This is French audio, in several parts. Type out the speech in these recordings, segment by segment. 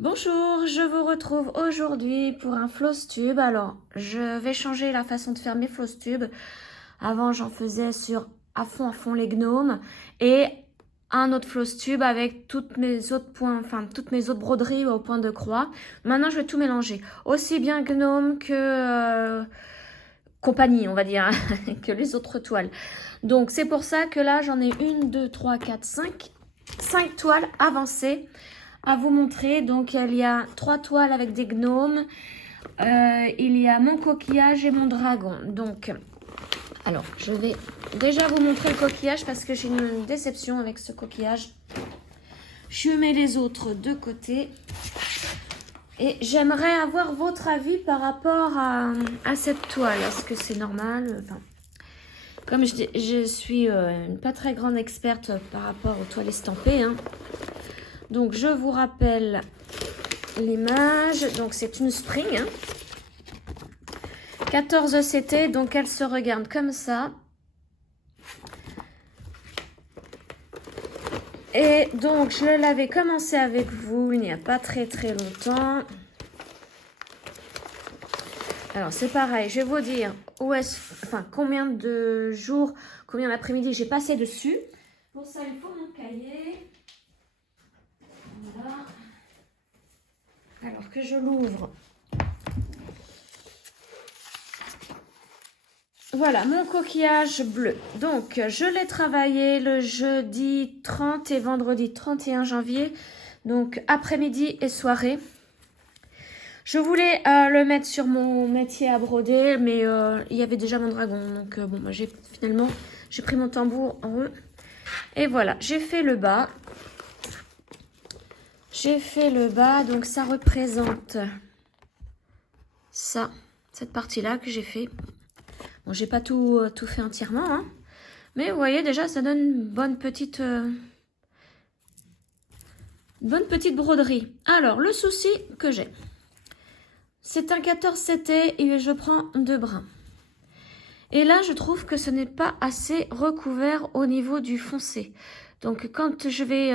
Bonjour, je vous retrouve aujourd'hui pour un floss tube. Alors, je vais changer la façon de faire mes floss tubes. Avant, j'en faisais sur à fond les gnomes et un autre floss tube avec toutes mes autres points, enfin toutes mes autres broderies au point de croix. Maintenant, je vais tout mélanger, aussi bien gnome que compagnie, on va dire, que les autres toiles. Donc, c'est pour ça que là, j'en ai 1, 2, 3, 4, 5 toiles avancées à vous montrer. Donc il y a 3 toiles avec des gnomes, il y a mon coquillage et mon dragon. Donc alors je vais déjà vous montrer le coquillage parce que j'ai une déception avec ce coquillage. Je mets les autres de côté et j'aimerais avoir votre avis par rapport à cette toile. Est-ce que c'est normal? Enfin, comme je suis pas très grande experte par rapport aux toiles estampées, hein. Donc, je vous rappelle l'image. Donc, c'est une spring. Hein. 14 CT. Donc, elle se regarde comme ça. Et donc, je l'avais commencé avec vous il n'y a pas très longtemps. Alors, c'est pareil. Je vais vous dire combien de jours, combien d'après-midi j'ai passé dessus. Pour ça, il faut mon cahier. Voilà. Alors que je l'ouvre. Voilà, mon coquillage bleu. Donc, je l'ai travaillé le jeudi 30 et vendredi 31 janvier. Donc, après-midi et soirée. Je voulais le mettre sur mon métier à broder, mais il y avait déjà mon dragon. Donc, finalement, j'ai pris mon tambour en rond. Et voilà, j'ai fait le bas. Donc ça représente ça, cette partie-là que j'ai fait. Bon, j'ai pas tout fait entièrement, hein, mais vous voyez déjà, ça donne une bonne petite broderie. Alors, le souci que j'ai, c'est un 14 CT et je prends 2 brins. Et là, je trouve que ce n'est pas assez recouvert au niveau du foncé. Donc, quand je vais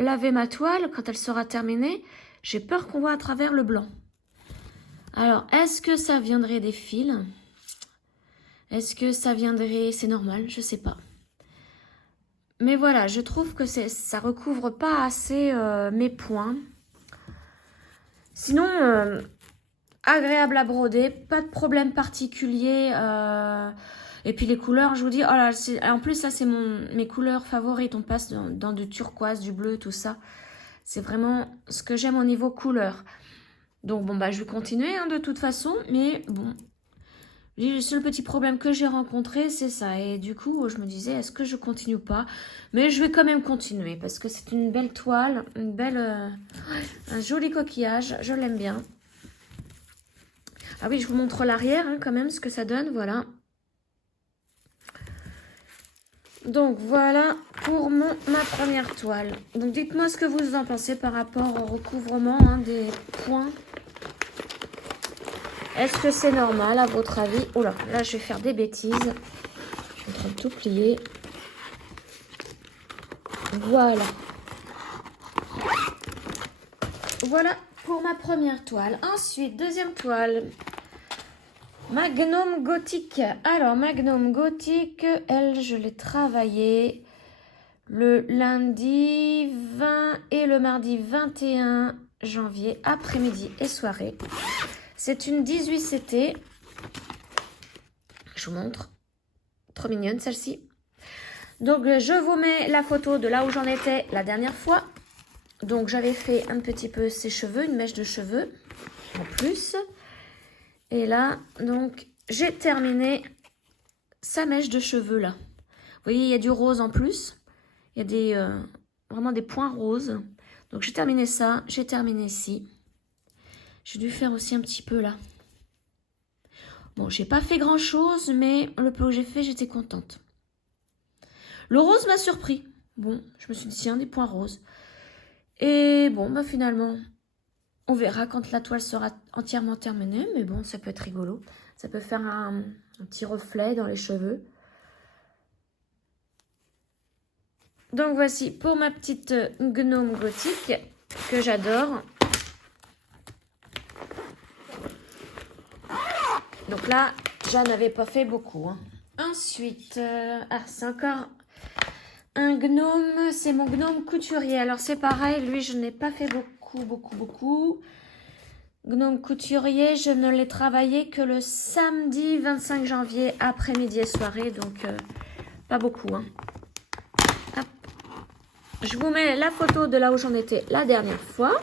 laver ma toile, quand elle sera terminée, j'ai peur qu'on voit à travers le blanc. Alors, est-ce que ça viendrait des fils? Est-ce que ça viendrait... C'est normal, je sais pas. Mais voilà, je trouve que ça recouvre pas assez mes points. Sinon, agréable à broder, pas de problème particulier. Et puis les couleurs, je vous dis, oh là, en plus là c'est mes couleurs favorites. On passe dans du turquoise, du bleu, tout ça. C'est vraiment ce que j'aime au niveau couleur. Donc bon bah je vais continuer hein, de toute façon, mais bon, le seul petit problème que j'ai rencontré c'est ça. Et du coup je me disais est-ce que je continue ou pas? Mais je vais quand même continuer parce que c'est une belle toile, un joli coquillage, je l'aime bien. Ah oui, je vous montre l'arrière hein, quand même ce que ça donne, voilà. Donc voilà pour ma première toile. Donc dites-moi ce que vous en pensez par rapport au recouvrement hein, des points. Est-ce que c'est normal à votre avis? Oh là, là je vais faire des bêtises. Je suis en train de tout plier. Voilà. Voilà pour ma première toile. Ensuite, deuxième toile. Ma gnome gothique. Alors, ma gnome gothique, elle, je l'ai travaillée le lundi 20 et le mardi 21 janvier, après-midi et soirée. C'est une 18 CT. Je vous montre. Trop mignonne celle-ci. Donc, je vous mets la photo de là où j'en étais la dernière fois. Donc, j'avais fait un petit peu ses cheveux, une mèche de cheveux en plus. Et là, donc, j'ai terminé sa mèche de cheveux là. Vous voyez, il y a du rose en plus. Il y a vraiment des points roses. Donc, j'ai terminé ça. J'ai terminé ici. J'ai dû faire aussi un petit peu là. Bon, j'ai pas fait grand chose, mais le peu que j'ai fait, j'étais contente. Le rose m'a surpris. Bon, je me suis dit, tiens, des points roses. Et bon, bah finalement, on verra quand la toile sera entièrement terminée. Mais bon, ça peut être rigolo. Ça peut faire un petit reflet dans les cheveux. Donc voici pour ma petite gnome gothique que j'adore. Donc là, j'en avais pas fait beaucoup. Hein. Ensuite, c'est encore un gnome. C'est mon gnome couturier. Alors c'est pareil, lui, je n'ai pas fait beaucoup. Gnome couturier, je ne l'ai travaillé que le samedi 25 janvier, après-midi et soirée. Donc, pas beaucoup. Hein. Hop. Je vous mets la photo de là où j'en étais la dernière fois.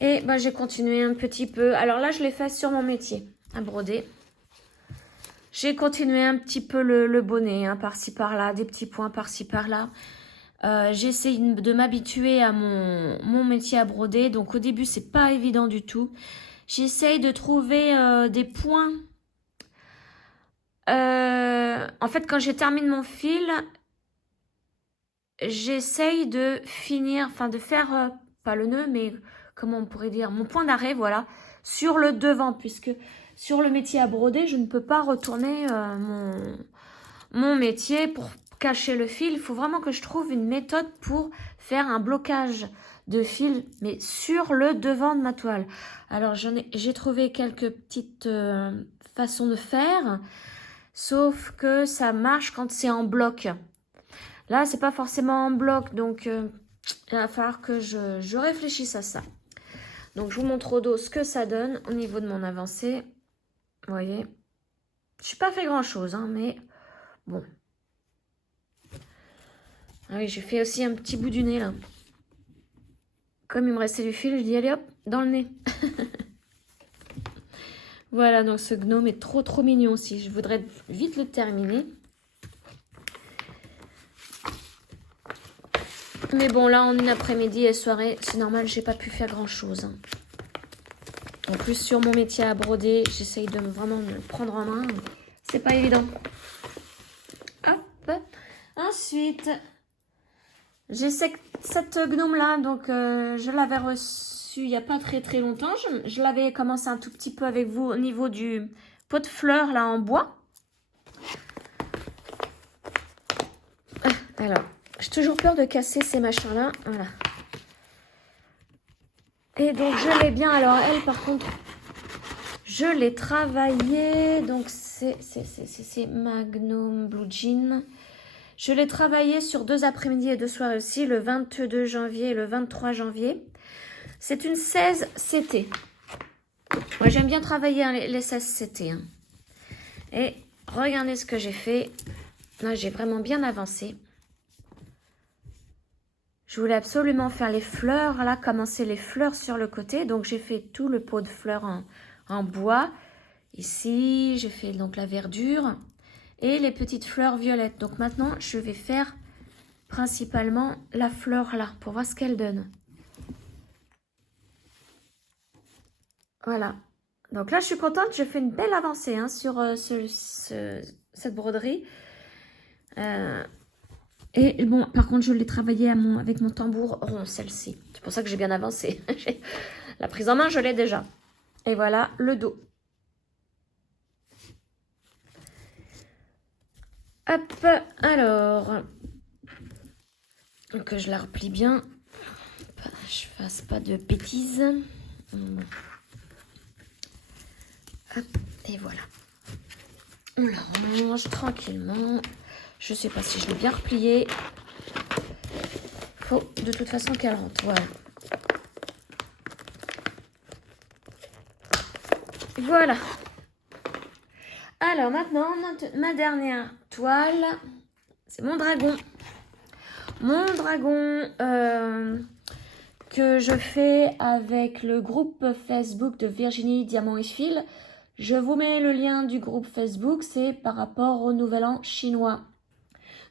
Et ben, j'ai continué un petit peu. Alors là, je l'ai fait sur mon métier, à broder. J'ai continué un petit peu le bonnet, hein, par-ci par-là, des petits points par-ci par-là. J'essaie de m'habituer à mon métier à broder. Donc au début, c'est pas évident du tout. J'essaye de trouver des points. En fait, quand j'ai terminé mon fil, j'essaye de finir, enfin de faire, pas le nœud, mais comment on pourrait dire, mon point d'arrêt, voilà, sur le devant, puisque sur le métier à broder, je ne peux pas retourner mon métier pour cacher le fil. Il faut vraiment que je trouve une méthode pour faire un blocage de fil, mais sur le devant de ma toile. Alors, j'ai trouvé quelques petites façons de faire, sauf que ça marche quand c'est en bloc. Là, c'est pas forcément en bloc, donc il va falloir que je réfléchisse à ça. Donc, je vous montre au dos ce que ça donne au niveau de mon avancée. Vous voyez, je n'ai pas fait grand-chose, hein, mais bon. Ah oui, j'ai fait aussi un petit bout du nez, là. Comme il me restait du fil, je dis, allez hop, dans le nez. Voilà, donc ce gnome est trop mignon aussi. Je voudrais vite le terminer. Mais bon, là, en une après-midi et soirée, c'est normal, j'ai pas pu faire grand-chose. Hein. En plus, sur mon métier à broder, j'essaye de vraiment me le prendre en main. C'est pas évident. Hop. Ensuite, j'ai cette gnome-là, donc je l'avais reçue il n'y a pas très longtemps. Je l'avais commencé un tout petit peu avec vous au niveau du pot de fleurs, là, en bois. Alors, j'ai toujours peur de casser ces machins-là. Voilà. Et donc, je l'ai bien. Alors, elle, par contre, je l'ai travaillée. Donc, c'est Magnum Blue Jean. Je l'ai travaillée sur 2 après-midi et 2 soirs aussi, le 22 janvier et le 23 janvier. C'est une 16 CT. Moi, j'aime bien travailler hein, les 16 CT. Hein. Et regardez ce que j'ai fait. Là, j'ai vraiment bien avancé. Je voulais absolument faire les fleurs, là, commencer les fleurs sur le côté. Donc, j'ai fait tout le pot de fleurs en bois. Ici, j'ai fait donc la verdure et les petites fleurs violettes. Donc, maintenant, je vais faire principalement la fleur là pour voir ce qu'elle donne. Voilà. Donc là, je suis contente. Je fais une belle avancée hein, sur cette broderie. Et bon, par contre, je l'ai travaillée avec mon tambour rond, celle-ci. C'est pour ça que j'ai bien avancé. La prise en main, je l'ai déjà. Et voilà le dos. Hop, alors. Que je la replie bien. Je fasse pas de bêtises. Hop, et voilà. On la range tranquillement. Je sais pas si je l'ai bien repliée. Faut de toute façon qu'elle rentre. Voilà. Voilà. Alors maintenant, ma dernière toile, c'est mon dragon. Mon dragon que je fais avec le groupe Facebook de Virginie Diamant et Fil. Je vous mets le lien du groupe Facebook, c'est par rapport au Nouvel An chinois.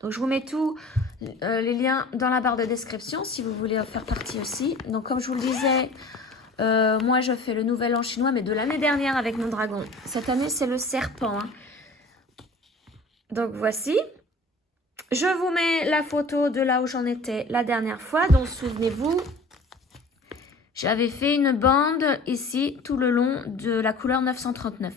Donc, je vous mets tous les liens dans la barre de description si vous voulez en faire partie aussi. Donc, comme je vous le disais, moi, je fais le Nouvel An chinois, mais de l'année dernière avec mon dragon. Cette année, c'est le serpent. Hein. Donc, voici. Je vous mets la photo de là où j'en étais la dernière fois. Donc, souvenez-vous, j'avais fait une bande ici tout le long de la couleur 939.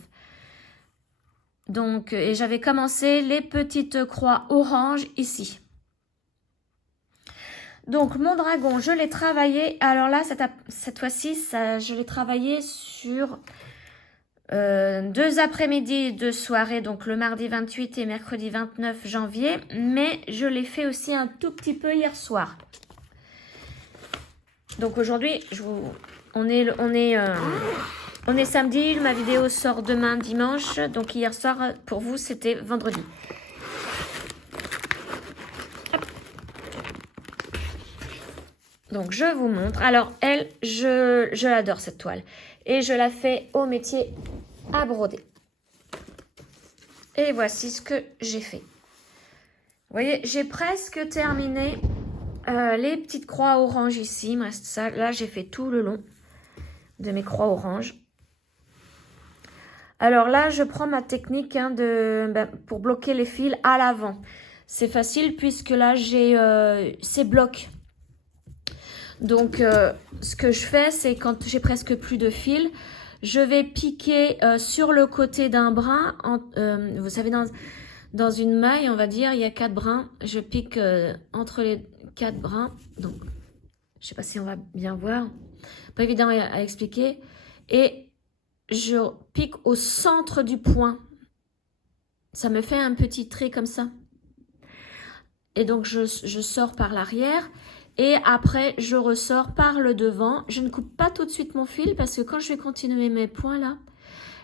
Donc, et j'avais commencé les petites croix orange ici. Donc, mon dragon, je l'ai travaillé. Alors là, cette fois-ci, je l'ai travaillé sur 2 après-midi de soirée, donc le mardi 28 et mercredi 29 janvier. Mais je l'ai fait aussi un tout petit peu hier soir. Donc aujourd'hui, on est samedi, ma vidéo sort demain dimanche. Donc hier soir, pour vous, c'était vendredi. Donc, je vous montre. Alors, elle, je l'adore, cette toile. Et je la fais au métier à broder. Et voici ce que j'ai fait. Vous voyez, j'ai presque terminé les petites croix orange ici. Il me reste ça. Là, j'ai fait tout le long de mes croix orange. Alors là, je prends ma technique pour bloquer les fils à l'avant. C'est facile puisque là, j'ai ces blocs. Donc, ce que je fais, c'est quand j'ai presque plus de fil, je vais piquer sur le côté d'un brin. Vous savez, dans une maille, on va dire, il y a 4 brins. Je pique entre les 4 brins. Donc, je ne sais pas si on va bien voir. Pas évident à expliquer. Et je pique au centre du point. Ça me fait un petit trait comme ça. Et donc, je sors par l'arrière. Et après, je ressors par le devant. Je ne coupe pas tout de suite mon fil parce que quand je vais continuer mes points là,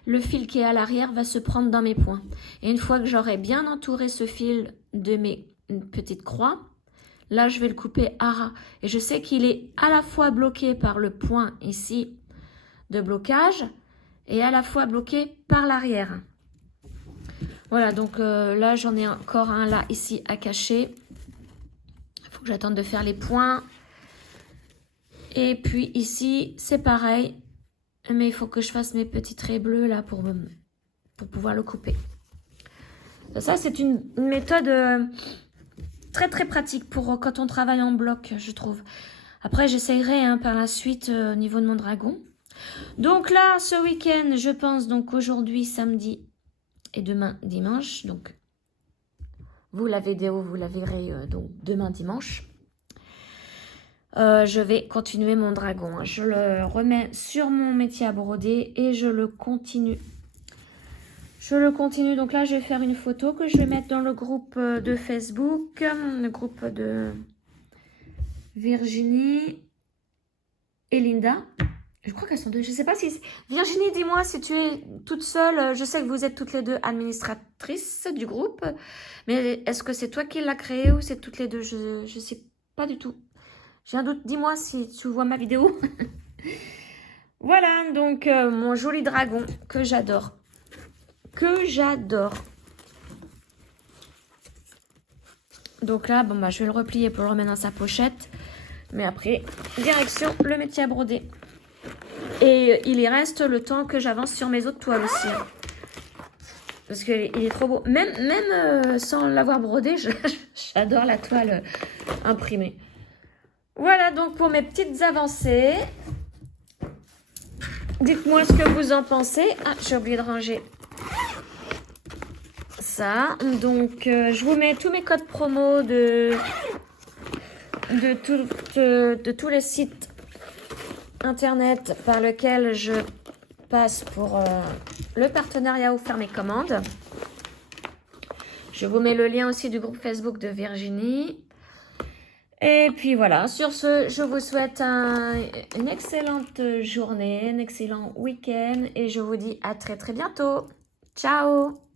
le fil qui est à l'arrière va se prendre dans mes points. Et une fois que j'aurai bien entouré ce fil de mes petites croix, là, je vais le couper à ras. Et je sais qu'il est à la fois bloqué par le point ici de blocage et à la fois bloqué par l'arrière. Voilà, donc là, j'en ai encore un là, ici, à cacher. Que j'attende de faire les points. Et puis ici, c'est pareil. Mais il faut que je fasse mes petits traits bleus là pour pouvoir le couper. Ça, c'est une méthode très très pratique pour quand on travaille en bloc, je trouve. Après, j'essayerai par la suite au niveau de mon dragon. Donc là, ce week-end, je pense donc aujourd'hui, samedi et demain, dimanche. Donc, la vidéo, vous la verrez donc demain dimanche. Je vais continuer mon dragon. Je le remets sur mon métier à broder et je le continue. Donc là, je vais faire une photo que je vais mettre dans le groupe de Facebook, le groupe de Virginie et Linda. Je crois qu'elles sont deux. Je ne sais pas si... Virginie, dis-moi si tu es toute seule. Je sais que vous êtes toutes les deux administratrices du groupe. Mais est-ce que c'est toi qui l'as créé ou c'est toutes les deux? Je ne sais pas du tout. J'ai un doute. Dis-moi si tu vois ma vidéo. Voilà, donc mon joli dragon que j'adore. Donc là, bon, je vais le replier pour le remettre dans sa pochette. Mais après, direction le métier à broder. Et il y reste le temps que j'avance sur mes autres toiles aussi. Parce qu'il est trop beau. Même sans l'avoir brodé, j'adore la toile imprimée. Voilà donc pour mes petites avancées. Dites-moi ce que vous en pensez. Ah, j'ai oublié de ranger ça. Donc, je vous mets tous mes codes promo de tous les sites internet par lequel je passe pour le partenariat ou faire mes commandes. Je vous mets le lien aussi du groupe Facebook de Virginie. Et puis voilà, sur ce, je vous souhaite une excellente journée, un excellent week-end et je vous dis à très très bientôt. Ciao!